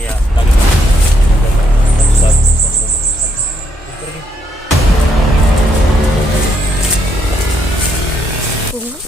kaya lagi na nag-usap. Oo nga.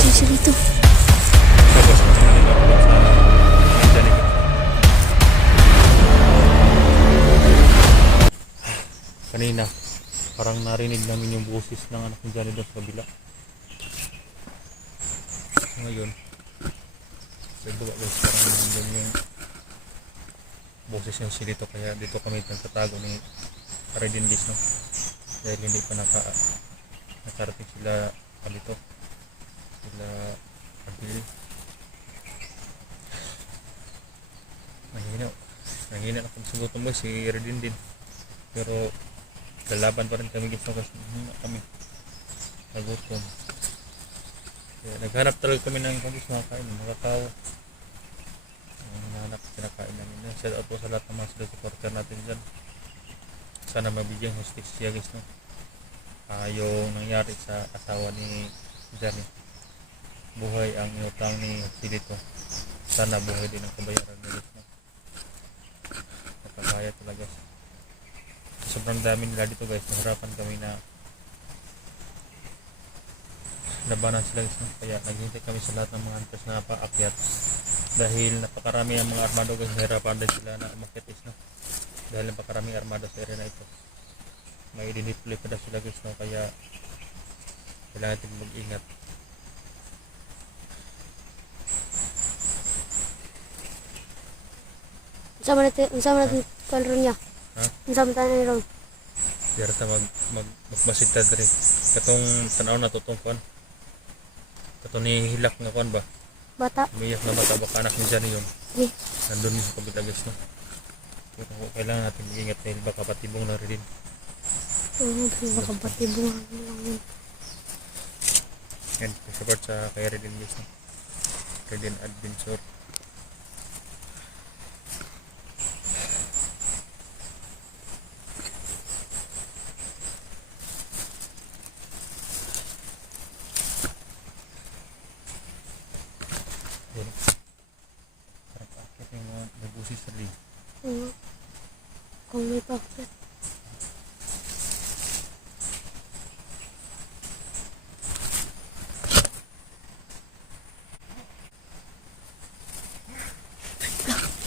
Sisi dito. Kanina, parang narinig namin yung boses ng anak ni Johnny doon sa kabila. Ngayon, sa baba guys, parang nandun yung boses yung silito, kaya dito kami nagtatago ni Redin Bis, no? Dahil hindi pa nakarating sila dito, sila Abili. Mahina na kung sugutom guys si Redin din, pero lalaban pa rin kami guys, no? Kasi kami nagutom. Kaya naghanap talaga kami ng makakain, mga tao. Hinahanap kinakain namin. Shout out po sa lahat ng mga supporter natin dyan. Sana mabigyan hostisya guys, no? Yung nangyari sa asawa ni Johnny. Buhay ang inutang ni Silito. Sana buhay din ang kabayaran ni guys, no? Nakakaya talaga. Sobrang dami nila dito guys. Nahirapan kami na labanan sila guys, no? Kaya naghintay kami sa lahat ng mga antas na paakyat. Dahil napakarami ang mga armado guys, nahirapan din sila na umakyat guys, no? Dahil napakarami armado sa area na ito. May dinipli pa na sila guys, no? Kaya kailangan natin mag-ingat. Sama natin kalro niya. Ha? Sama tayo ni Ron. Diyara ta magbasid ta diri. Katong tanaw na tutong kuan. Katong ni hilak nga kuan ba? Bata. Umiyak na bata, baka anak ni Johnny yun. Okay. Nandun din sa kabila guys, no? Kailangan natin mag-ingat dahil baka patibong na rin. Oo, baka patibungan lang yun. Yan, support sa kay Redin guys, no? Redin Adventure. Yan. Parang paakit yung mga nabusis sa rin. Oo. Kung may pakit.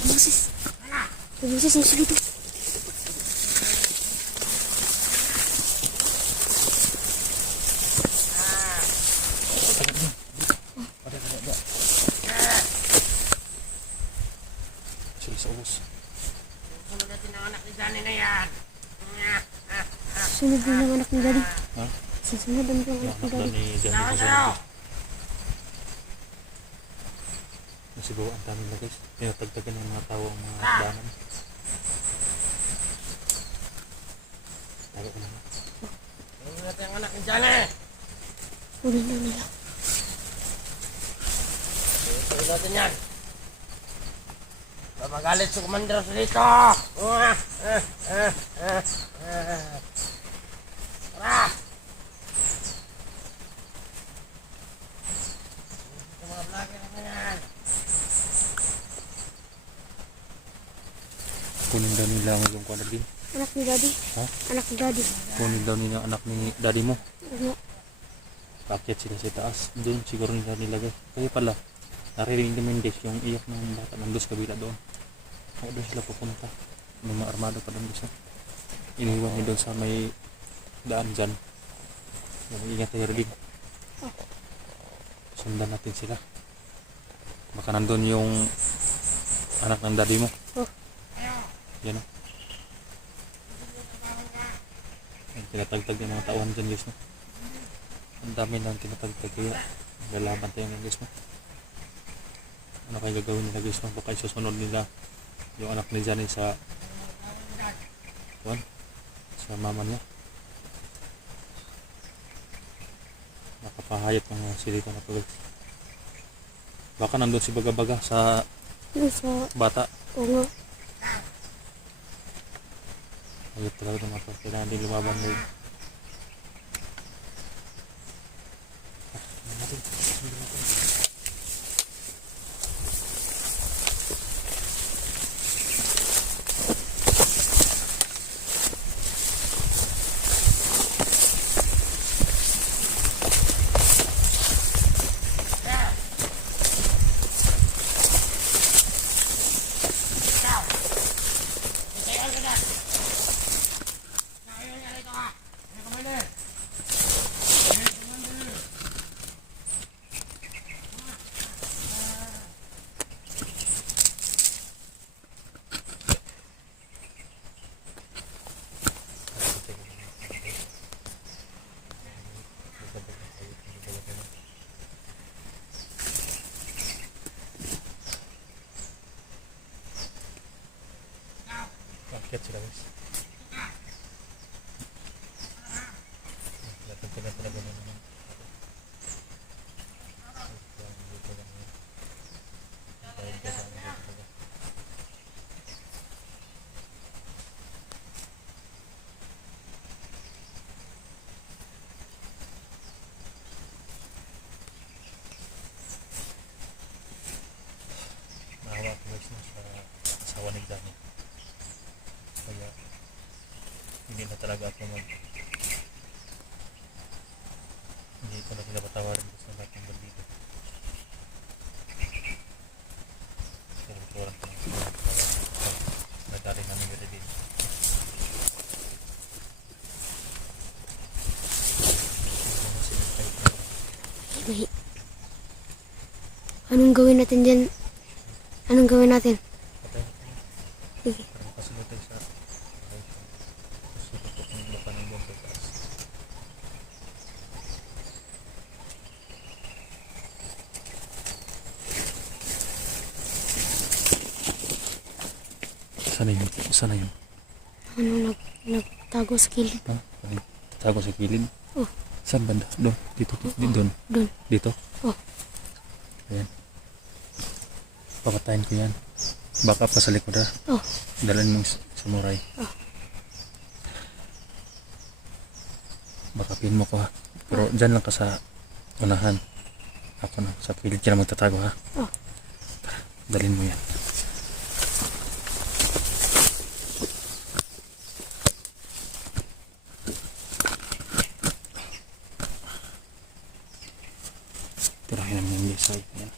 Busis. Busis yung silito. Sila sa ubos. Sunod natin ang anak ni Johnny na yan. Sunod din ang anak ni Daddy. Ha? Susunod din ang anak ni Anak na Daddy. ni Johnny Lawan sa kayo! sunod. Nasigaw ang dami na guys. Tinatagtagan ng mga tao ang mga danan. Tago ko naman. Sunod natin ang anak ni Johnny. Uli na nila. Sunod natin yan. Magalit sa komandero sa dito. Tara! Ito mga vlogger na yan. Kunin daw nila ang yung kuwan din. Anak ni Daddy. Ha? Anak ni Daddy. Kunin daw nila ang anak ni daddy mo. Oo. Paakyat sila sa taas. Doon siguro nila nilagay. Kaya pala, naririnig namin guys yung iyak ng bata nandun sa kabila doon. O doon sila pupunta. May mga armado pa doon guys. Iniwan niya doon sa may daan dyan. Mag-ingat tayo rin. Sundan natin sila. Baka nandun yung anak ng daddy mo. Oh. Yan o. Tinatagtag yung mga tauhan dyan guys, no? Ang dami lang tinatagtag, kaya lalaban tayo ng guys, no? Ano kayo gagawin nila guys, no? Baka isusunod nila yung anak ni Johnny sa sa mama niya. Nakapahayat ng mga silito na to guys. Baka nandun si Baga-Baga sa Sa bata. oo nga. Ayun talaga ito mga to. Kailangan din lumaban doon. Umakyat sila guys. Latag ko na talaga naman. Dito lang yun. Dahil ko sana dito talaga. Naawa ko guys no, sa asawa ni Dani. Kaya hindi na talaga ako hindi ko na sila patawarin kasi lahat ng bandito. Pero kurang ko na sila patawarin. Nadali namin gano'n din. Ano sila tayo na May- Anong gawin natin dyan? Anong gawin natin? patay. Sige. Parang kasulutay sa kasulutay ko kung baka nang buong pagkakas. Sana yun? Sana yun? Nagtago sa kilid. Ha? Tago sa kilid? Oh. Saan banda? Doon? Dito? Doon? Doon. Dito? Oh. Ayan. Papatayin ko yan. Baka pa sa likod ha. Oh. Dalan mong samurai. Oh. Baka pin mo ko ha. Pero dyan lang ka sa unahan. Ako na. Sa kilid ka na magtatago ha. Oh. Tara, dalhin mo yan. Tirahin namin yung lisay. Yan.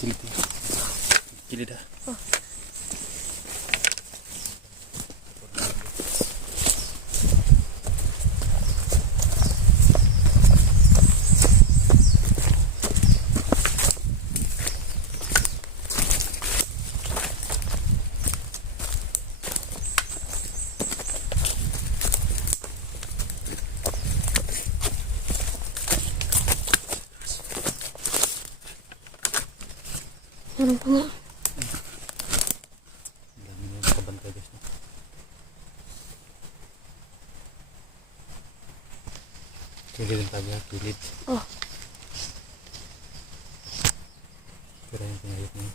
Kilid ya. Kilid dah. Oh. Meron pa nga. Ang dami na nakabantay guys. No? Kilid ang tabi ha. Kilid. Oh. Pero yung pinahit niya.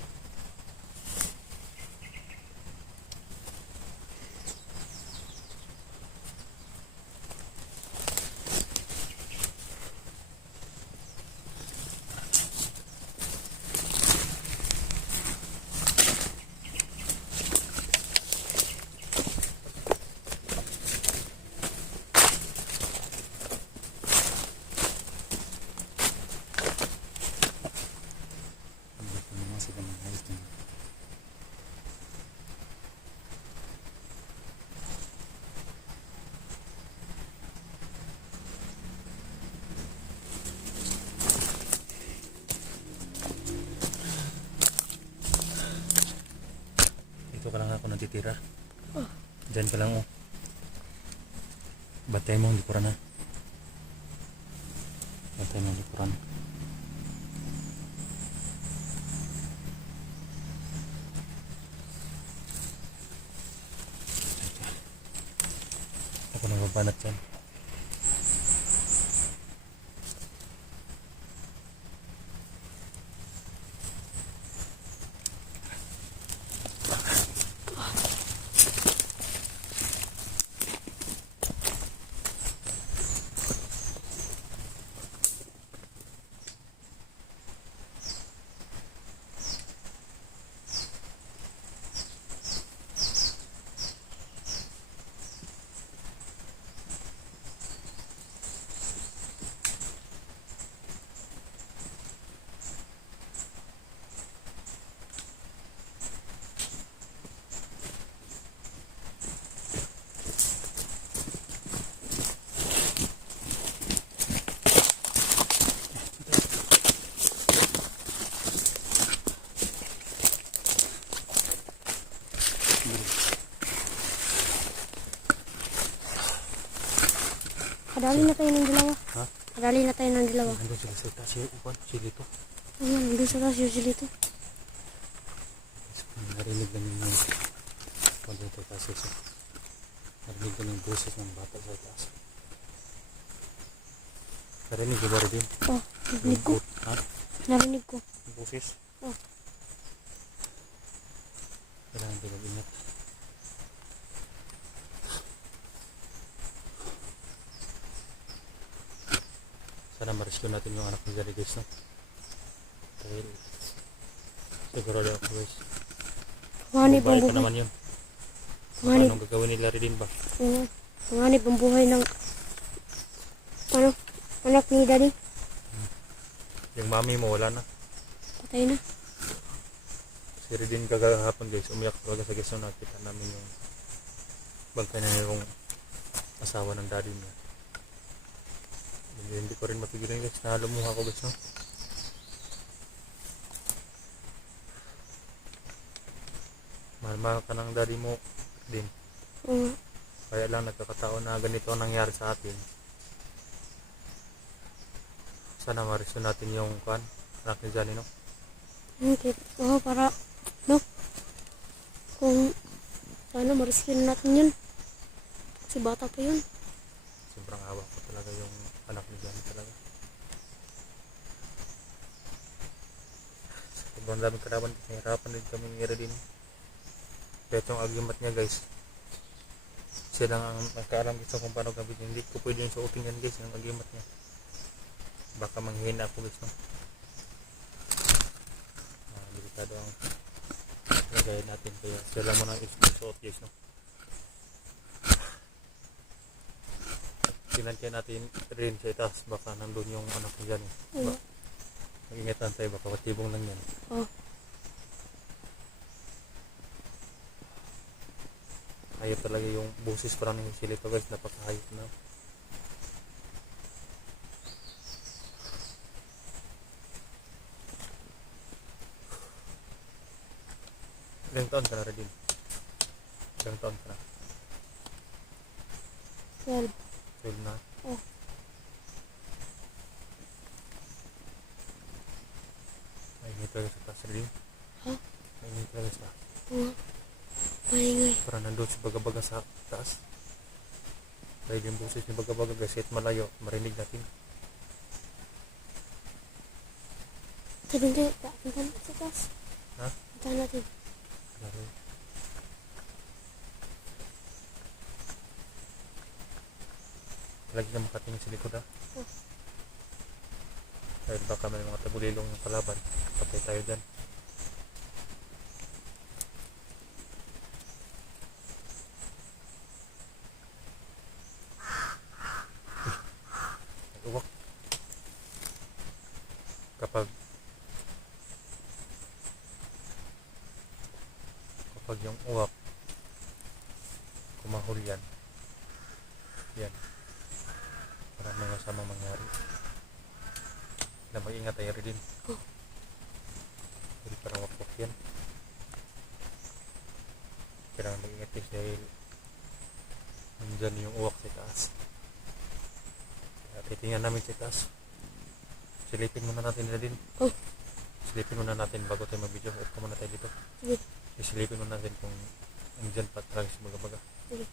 natitira. Oh. Diyan ka lang oh. Bantay mo ang likuran ha. Bantay mo ang likuran. Ako nang babanat dyan. Kadali na tayo ng dalawa. Ha? Kadali na tayo ng dalawa. Nandun sila sa taas yung upan. Sili to. Ayan, nandun sa taas yung silito. Narinig lang yung pag dito taas isa. Narinig lang yung boses ng bata sa taas. Narinig ko ba rin din? Oh, narinig ko. Ha? Narinig ko. Yung boses? Oh. Kailangan din mag-ingat. Sana ma-rescue natin yung anak ni Gary guys, no? Dahil sigurado ako guys. Panganib ang Babae pa buhay. naman yun. Panganib. Anong gagawin nila rin ba? Oo. Panganib ang buhay ng ano? Anak ni Daddy. Yung mami mo wala na. Patay na. Si Redin kagahapon guys, umiyak talaga sa guys na nakita namin yung bangkay na yung asawa ng daddy niya. Hindi ko rin mapigilan guys, nahalumuha ko guys, no? Mahal-mahal ka ng daddy mo din. Oo. Kaya lang nagkakataon na ganito ang nangyari sa atin. Sana ma-rescue natin yung anak ni Johnny, no? Okay. Oo, para no? Kung sana ma-rescue na natin yun. Kasi bata pa yun. Sobrang awa ko talaga yung anak ni Johnny talaga. Sobrang daming karaban, nahirapan din kami ng din. Kaya yung agimat niya guys, siya lang ang nakaalam gusto kung paano gawin. Hindi ko pwede yung suotin yan guys, yung agimat niya. Baka manghihina ako guys, no? Delikado ang lagay natin, kaya siya lang mo nang isuot guys, no? Tinantya natin rin sa itaas, baka nandun yung anak ko dyan, eh. Oo. Mag-ingatan tayo, baka matibong lang yan. Oo. Hayop talaga yung busis parang yung silito guys, napakahayop na. Ilang taon ka na rin? Ilang taon ka na? 12. 12 na? Oh. Maingay talaga sa taas rin. Ha? Maingay talaga sa Oo. Maingay. parang nandun si baga-baga sa taas. Dahil yung busis ni baga-baga guys, kahit malayo, marinig natin. Sabi natin, puntahan natin sa taas. Ha? Puntahan natin. Laro. Lagi na makatingin sa likod ha. Oh. Dahil baka may mga tabulilong yung kalaban. Patay tayo dyan. May uwak. Kapag yung uwak kumahol yan, parang may masamang mangyari. Na mag-ingat tayo rin. Oh. Hindi parang wakwak yan. kailangan mag-ingat guys dahil nandyan yung uwak sa taas. Kaya titingnan namin sa taas. Silipin muna natin na din. Oh, Silipin muna natin bago tayo mag-video. Off ka muna tayo dito. sige. Isilipin muna natin kung nandyan pa talaga sa baga-baga. Sige.